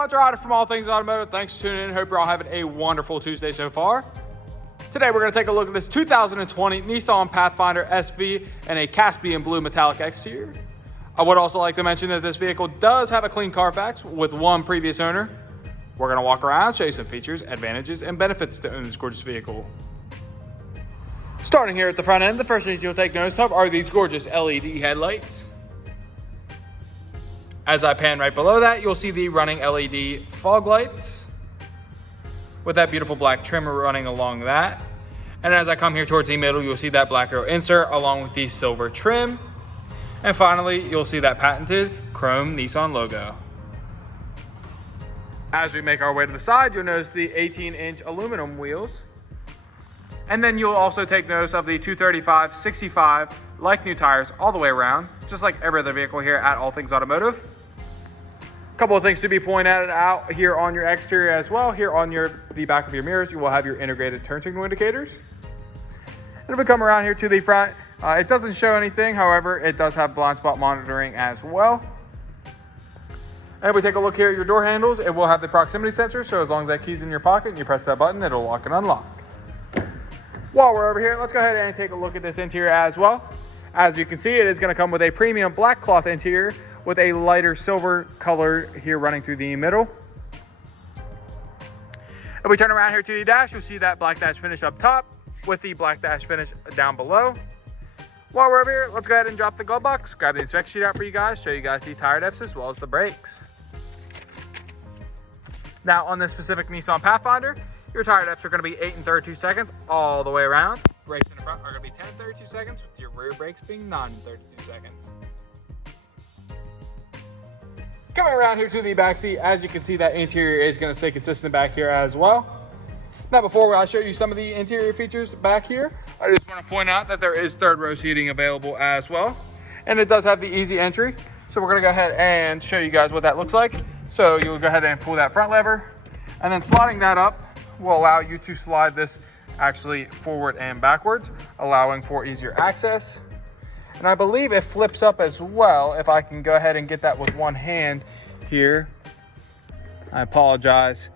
much, Ryder from All Things Automotive. Thanks for tuning in. Hope you're all having a wonderful Tuesday so far. Today we're going to take a look at this 2020 Nissan Pathfinder SV in a Caspian blue metallic exterior. I would also like to mention that this vehicle does have a clean CARFAX with one previous owner. We're going to walk around, show you some features, advantages, and benefits to own this gorgeous vehicle. Starting here at the front end, the first things you'll take notice of are these gorgeous LED headlights. As I pan right below that, you'll see the running LED fog lights with that beautiful black trim running along that. And as I come here towards the middle, you'll see that black arrow insert along with the silver trim. And finally, you'll see that patented chrome Nissan logo. As we make our way to the side, you'll notice the 18-inch aluminum wheels. And then you'll also take notice of the 235/65 like new tires all the way around, just like every other vehicle here at All Things Automotive. A couple of things to be pointed out here on your exterior as well. Here on the back of your mirrors, you will have your integrated turn signal indicators. And if we come around here to the front, it doesn't show anything. However, it does have blind spot monitoring as well. And if we take a look here at your door handles, it will have the proximity sensor. So as long as that key's in your pocket and you press that button, it'll lock and unlock. While we're over here, let's go ahead and take a look at this interior as well. As you can see, it is going to come with a premium black cloth interior with a lighter silver color here running through the middle. If we turn around here to the dash, you'll see that black dash finish up top with the black dash finish down below. While we're over here, let's go ahead and drop the glove box, grab the inspection sheet out for you guys, show you guys the tire depths as well as the brakes. Now on this specific Nissan Pathfinder, your tire depths are going to be 8 and 32 seconds all the way around. Brakes in the front are going to be 10 and 32 seconds, with your rear brakes being 9 and 32 seconds. Coming around here to the back seat, as you can see, that interior is going to stay consistent back here as well. Now, before I show you some of the interior features back here, I just want to point out that there is third row seating available as well. And it does have the easy entry. So we're going to go ahead and show you guys what that looks like. So you'll go ahead and pull that front lever, and then sliding that up will allow you to slide this actually forward and backwards, allowing for easier access. And I believe it flips up as well. If I can go ahead and get that with one hand here. I apologize.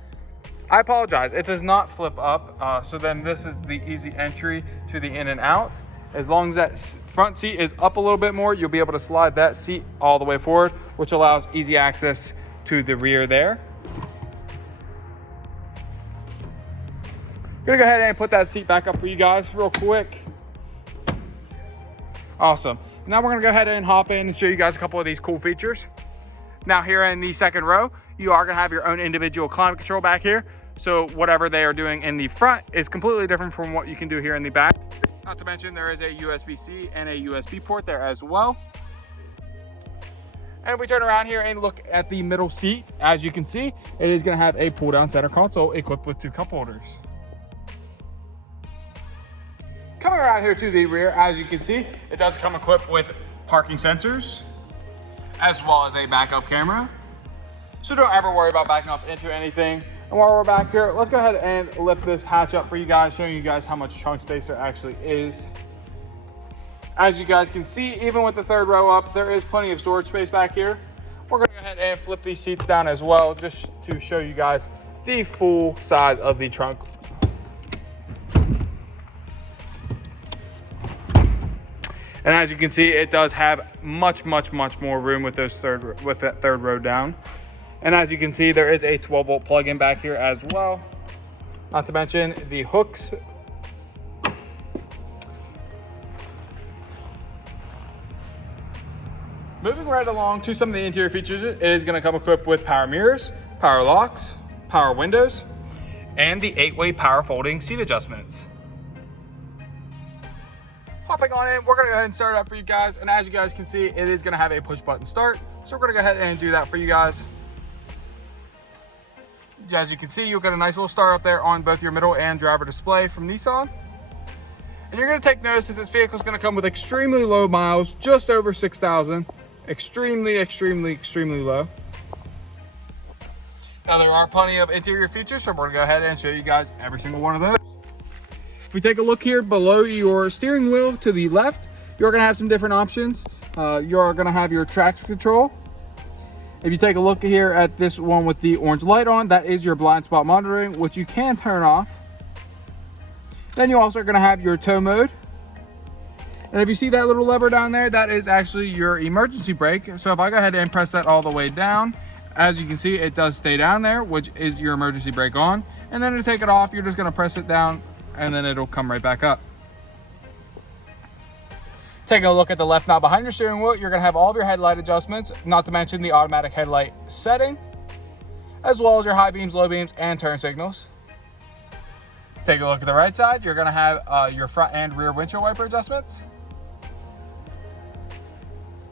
It does not flip up. So then this is the easy entry to the in and out. As long as that front seat is up a little bit more, you'll be able to slide that seat all the way forward, which allows easy access to the rear there. Gonna go ahead and put that seat back up for you guys real quick. Awesome. Now we're gonna go ahead and hop in and show you guys a couple of these cool features. Now here in the second row, you are gonna have your own individual climate control back here. So whatever they are doing in the front is completely different from what you can do here in the back. Not to mention there is a USB-C and a USB port there as well. And if we turn around here and look at the middle seat, as you can see, it is gonna have a pull down center console equipped with 2 cup holders. Coming around here to the rear, as you can see, it does come equipped with parking sensors, as well as a backup camera. So don't ever worry about backing up into anything. And while we're back here, let's go ahead and lift this hatch up for you guys, showing you guys how much trunk space there actually is. As you guys can see, even with the third row up, there is plenty of storage space back here. We're gonna go ahead and flip these seats down as well, just to show you guys the full size of the trunk. And as you can see, it does have much more room with that third row down. And as you can see, there is a 12-volt plug-in back here as well. Not to mention the hooks. Moving right along to some of the interior features, it is going to come equipped with power mirrors, power locks, power windows, and the 8-way power folding seat adjustments. Hopping on in, we're gonna go ahead and start it up for you guys. And as you guys can see, it is gonna have a push button start. So we're gonna go ahead and do that for you guys. As you can see, you'll get a nice little start up there on both your middle and driver display from Nissan. And you're gonna take notice that this vehicle is gonna come with extremely low miles, just over 6,000. Extremely low. Now there are plenty of interior features, so we're gonna go ahead and show you guys every single one of those. If we take a look here below your steering wheel to the left, you're gonna have some different options. You're gonna have your traction control. If you take a look here at this one with the orange light on, that is your blind spot monitoring, which you can turn off. Then you also are going to have your tow mode. And if you see that little lever down there, that is actually your emergency brake. So if I go ahead and press that all the way down, as you can see, it does stay down there, which is your emergency brake on. And then to take it off, you're just going to press it down and then it'll come right back up. Taking a look at the left knob behind your steering wheel, you're going to have all of your headlight adjustments, not to mention the automatic headlight setting, as well as your high beams, low beams, and turn signals. Take a look at the right side, you're going to have your front and rear windshield wiper adjustments.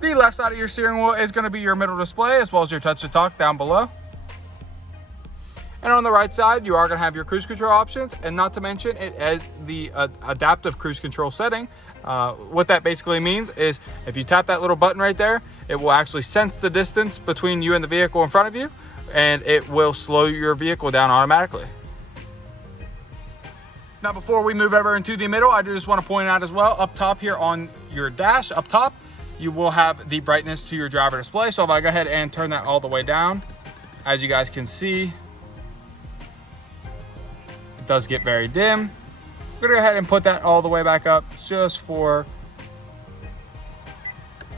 The left side of your steering wheel is going to be your middle display, as well as your touch to talk down below. And on the right side, you are going to have your cruise control options, and not to mention it has the adaptive cruise control setting. What that basically means is if you tap that little button right there, it will actually sense the distance between you and the vehicle in front of you, and it will slow your vehicle down automatically. Now, before we move over into the middle, I just want to point out as well, up top here on your dash, up top, you will have the brightness to your driver display. So if I go ahead and turn that all the way down, as you guys can see, it does get very dim. We're gonna go ahead and put that all the way back up just for,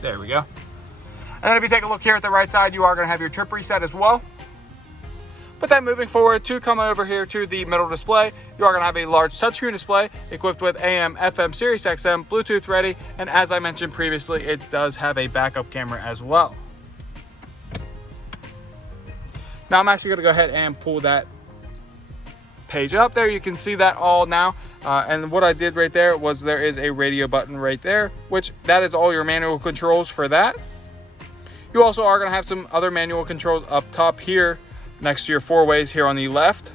there we go. And then if you take a look here at the right side, you are gonna have your trip reset as well. But then moving forward to come over here to the middle display, you are gonna have a large touchscreen display equipped with AM, FM, Sirius XM, Bluetooth ready. And as I mentioned previously, it does have a backup camera as well. Now I'm actually gonna go ahead and pull that page up. There you can see that all now, and what I did right there was there is a radio button right there, which that is all your manual controls for that. You also are going to have some other manual controls up top here next to your four ways here on the left.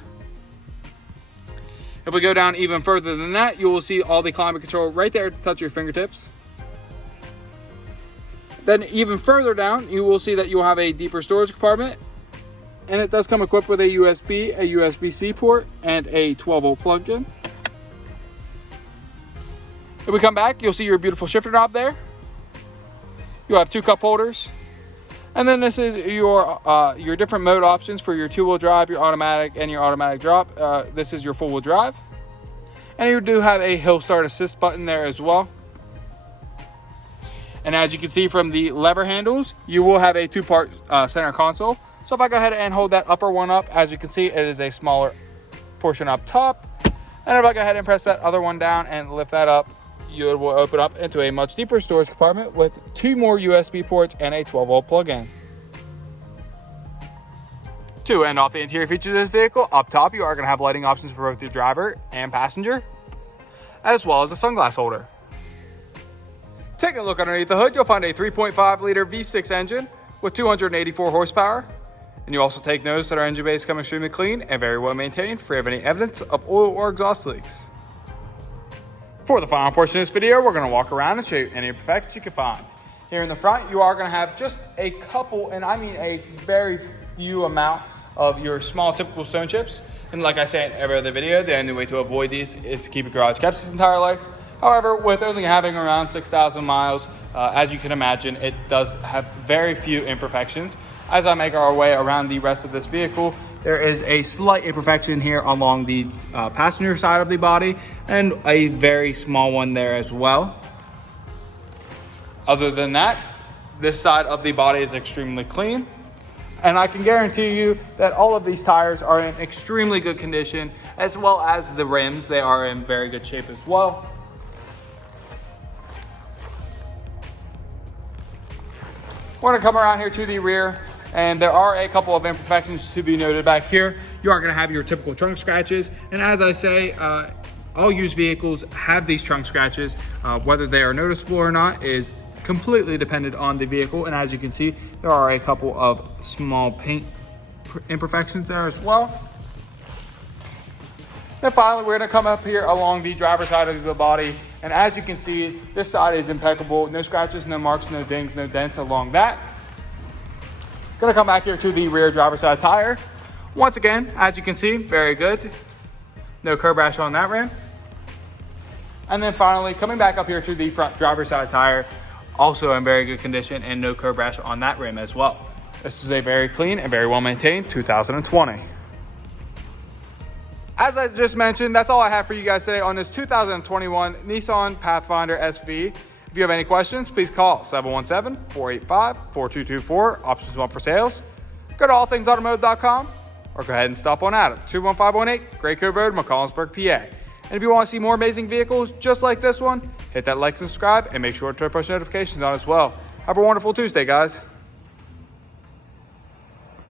If we go down even further than that, you will see all the climate control right there to touch your fingertips. Then even further down, you will see that you will have a deeper storage compartment. And it does come equipped with a USB, a USB-C port, and a 12-volt plug-in. If we come back, you'll see your beautiful shifter knob there. You'll have two cup holders. And then this is your different mode options for your two-wheel drive, your automatic, and your automatic drop. This is your four-wheel drive. And you do have a hill start assist button there as well. And as you can see from the lever handles, you will have a two-part center console. So if I go ahead and hold that upper one up, as you can see, it is a smaller portion up top. And if I go ahead and press that other one down and lift that up, you will open up into a much deeper storage compartment with two more USB ports and a 12-volt plug-in. To end off the interior features of this vehicle, up top you are going to have lighting options for both your driver and passenger, as well as a sunglass holder. Taking a look underneath the hood, you'll find a 3.5 liter V6 engine with 284 horsepower. And you also take notice that our engine bay is coming extremely clean and very well maintained, free of any evidence of oil or exhaust leaks. For the final portion of this video, we're going to walk around and show you any imperfections you can find. Here in the front, you are going to have just a couple, and I mean a very few amount of your small typical stone chips. And like I say in every other video, the only way to avoid these is to keep your garage kept its entire life. However, with only having around 6,000 miles, as you can imagine, it does have very few imperfections. As I make our way around the rest of this vehicle, there is a slight imperfection here along the passenger side of the body and a very small one there as well. Other than that, this side of the body is extremely clean. And I can guarantee you that all of these tires are in extremely good condition, as well as the rims. They are in very good shape as well. We're going to come around here to the rear, and there are a couple of imperfections to be noted back here. You are going to have your typical trunk scratches, and as I say, all used vehicles have these trunk scratches. Whether they are noticeable or not is completely dependent on the vehicle, and as you can see, there are a couple of small paint imperfections there as well. Then finally, we're going to come up here along the driver's side of the body, and as you can see, this side is impeccable. No scratches, no marks, no dings, no dents along that. Going to come back here to the rear driver's side tire. Once again, as you can see, very good. No curb rash on that rim. And then finally, coming back up here to the front driver's side tire, also in very good condition and no curb rash on that rim as well. This is a very clean and very well maintained 2020. As I just mentioned, that's all I have for you guys today on this 2021 Nissan Pathfinder SV. If you have any questions, please call 717-485-4224, options 1 for sales. Go to allthingsautomotive.com or go ahead and stop on out at 21518 Gray Cove Road, McCollumsburg, PA. And if you want to see more amazing vehicles just like this one, hit that like, subscribe, and make sure to turn push notifications on as well. Have a wonderful Tuesday, guys.